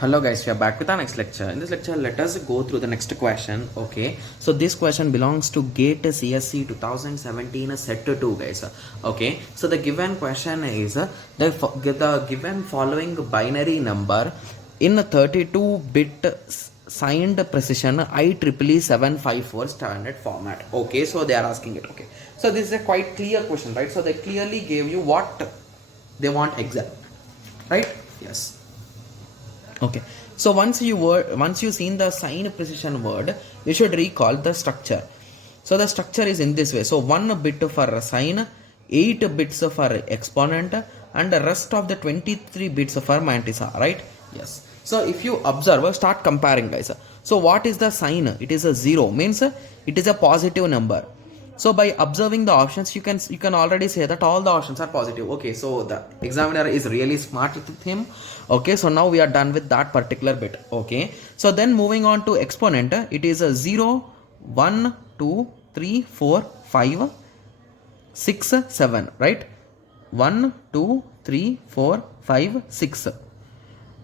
Hello guys, we are back with our next lecture. In this lecture, let us go through the next question. Okay, so this question belongs to GATE CSC 2017 set 2 guys. Okay, so the given question is the given following binary number in 32-bit signed precision IEEE 754 standard format. Okay, so they are asking it. Okay, so this is a quite clear question, right? So they clearly gave you what they want exact, right? Yes. Okay, so once you seen the sign precision word, you should recall the structure. So the structure is in this way. So 1 bit for sign, 8 bits for exponent, and the rest of the 23 bits for mantissa, right? Yes. So if you observe, start comparing guys. So what is the sign? It is a 0, means it is a positive number. So by observing the options, you can already say that all the options are positive. Okay, so the examiner is really smart with him. Okay, so now we are done with that particular bit. Okay, so then moving on to exponent, it is a 0, 1, 2, 3, 4, 5, 6, 7, right? 1, 2, 3, 4, 5, 6.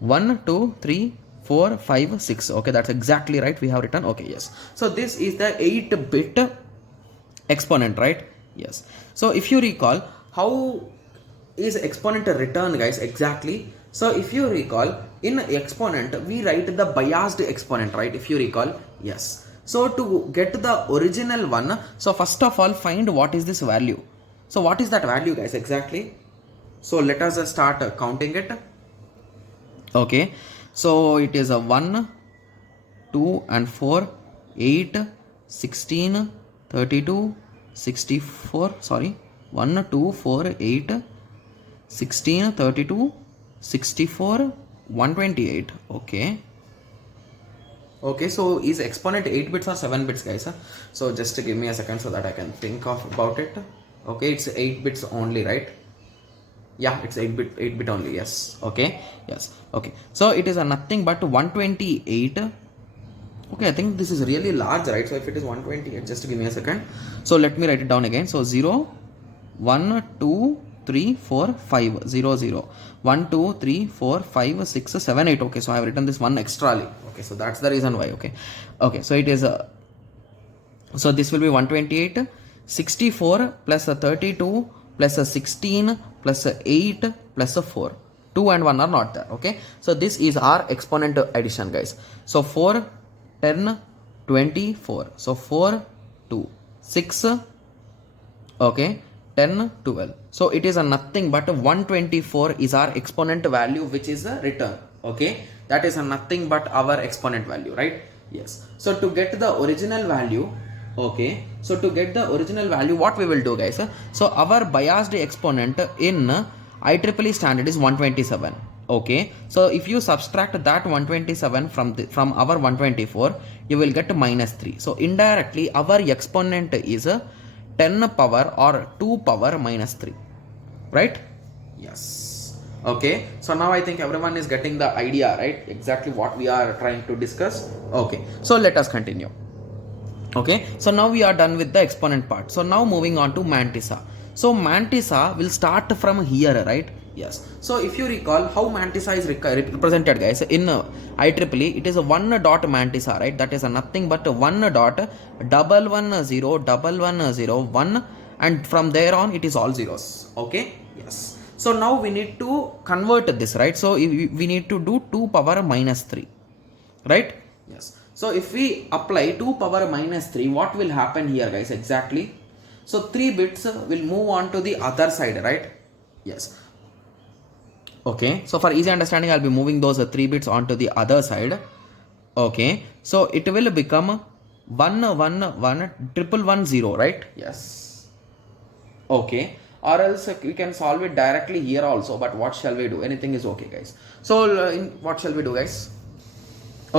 1, 2, 3, 4, 5, 6. Okay, that's exactly right. We have written. Okay, yes. So this is the 8-bit exponent, right? Yes. So if you recall, how is exponent written guys exactly? So if you recall, in exponent we write the biased exponent, right? If you recall, yes. So to get the original one, so first of all find what is this value. So what is that value guys exactly? So let us start counting it. Okay, so it is a 1, 2 and 4, 8, 16, 32, 64, sorry, 1, 2, 4, 8, 16, 32, 64, 128. Okay. Okay, so is exponent 8 bits or 7 bits guys? So just give me a second so that I can think of about it. Okay, it's 8 bits only, right? Yeah, it's 8 bit only. Yes. Okay. Yes. Okay, so it is a nothing but 128. Okay, I think this is really large, right? So if it is 128, just give me a second. So let me write it down again. So 0, 1, 2, 3, 4, 5, 0, 0. 1, 2, 3, 4, 5, 6, 7, 8. Okay, so I have written this one extra. Okay, so that's the reason why. Okay. Okay, so it is so this will be 128, 64 plus a 32 plus a 16 plus a 8 plus a 4. 2 and 1 are not there. Okay, so this is our exponent addition guys. So 4, 10, 24. So 4, 2, 6, okay, 10, 12. So it is a nothing but 124 is our exponent value, which is a return. Okay, that is a nothing but our exponent value, right? Yes. So to get the original value, okay, so to get the original value, what we will do guys? So our biased exponent in IEEE standard is 127. Okay, so if you subtract that 127 from our 124, you will get -3. So indirectly our exponent is 10 power or 2 power -3, right? Yes. Okay, so now I think everyone is getting the idea, right? Exactly what we are trying to discuss. Okay, so let us continue. Okay, so now we are done with the exponent part. So now moving on to mantissa. So mantissa will start from here, right? Yes. So if you recall how mantissa is represented guys in IEEE, it is a 1 dot mantissa, right? That is a nothing but 1 dot 110 1101, 1, and from there on it is all zeros. Okay. Yes. So now we need to convert this, right? So we need to do 2 power -3, right? Yes. So if we apply 2 power -3, what will happen here guys exactly? So 3 bits will move on to the other side, right? Yes. Okay, so for easy understanding, I'll be moving those 3 bits onto the other side. Okay, so it will become 1 1 1 triple 1 0, right? Yes. Okay, or else we can solve it directly here also, but what shall we do? Anything is okay guys. So what shall we do guys?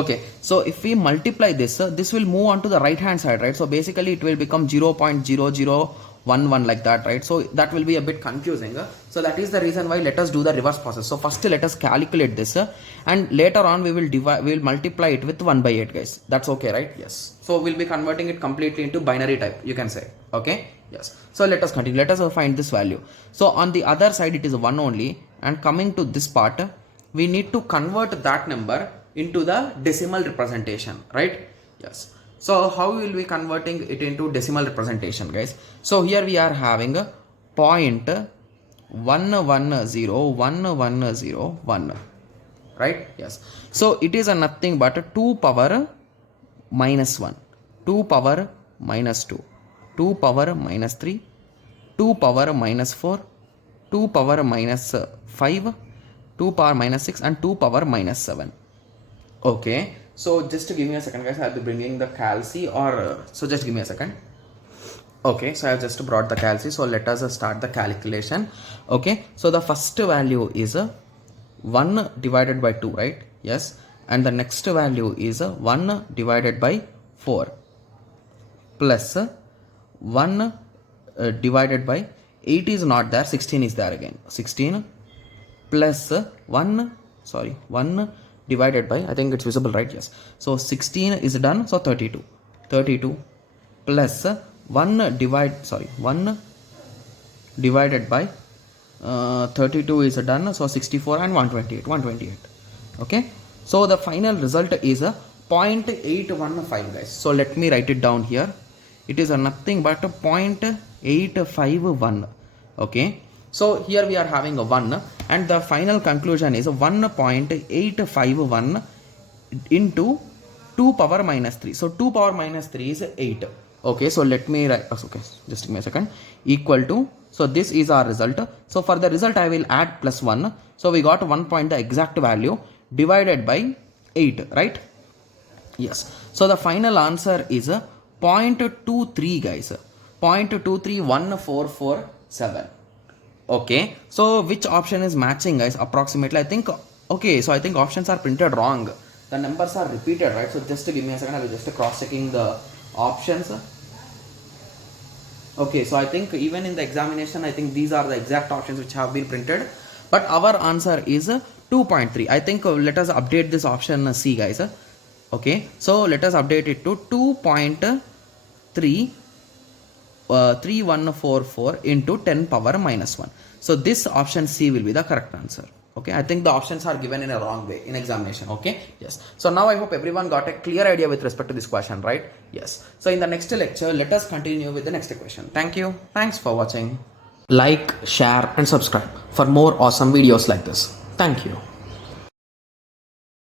Okay, so if we multiply this, this will move on to the right hand side, right? So basically it will become 0.0011 like that, right? So that will be a bit confusing. So that is the reason why let us do the reverse process. So first let us calculate this and later on we will multiply it with 1 by 8 guys. That's okay, right? Yes. So we'll be converting it completely into binary type, you can say. Okay, yes. So let us continue. Let us find this value. So on the other side it is 1 only, and coming to this part, we need to convert that number into the decimal representation, right? Yes. So how will we converting it into decimal representation, guys? So here we are having a 0.11011101, right? Yes. So it is a nothing but 2 power minus 1, 2 power minus 2, 2 power minus 3, 2 power minus 4, 2 power minus 5, 2 power minus 6, and 2 power minus 7. Okay, so just to give me a second, guys, I'll be bringing the calci, or so just give me a second. Okay, so I've just brought the calci, so let us start the calculation. Okay, so the first value is 1 divided by 2, right? Yes. And the next value is 1 divided by 4 plus 1 divided by 8 is not there, 16 is there again. 16 plus 1 divided by, I think it's visible, right? Yes. So 16 is done, so 32. 32 plus 1 divided by 32 is done, so 64, and 128. Okay, so the final result is a 0.815, guys. So let me write it down here. It is a nothing but a 0.851. Okay, so here we are having a 1, and the final conclusion is 1.851 into 2 power minus 3. So 2 power minus 3 is 8. Okay, so let me write, okay, just give me a second, equal to, so this is our result. So for the result I will add plus 1. So we got 1 point, the exact value, divided by 8, right? Yes. So the final answer is 0.23, guys. 0.231447. Okay, so which option is matching, guys? Approximately, I think. Okay, so I think options are printed wrong. The numbers are repeated, right? So just give me a second, I will just cross checking the options. Okay, so I think even in the examination, I think these are the exact options which have been printed, but our answer is 2.3. I think let us update this option C, guys. Okay, so let us update it to 2.3144 into 10 power minus 1. So this option C will be the correct answer. Okay, I think the options are given in a wrong way in examination. Okay, yes. So now I hope everyone got a clear idea with respect to this question, right? Yes. So in the next lecture, let us continue with the next question. Thank you. Thanks for watching. Like, share, and subscribe for more awesome videos like this. Thank you.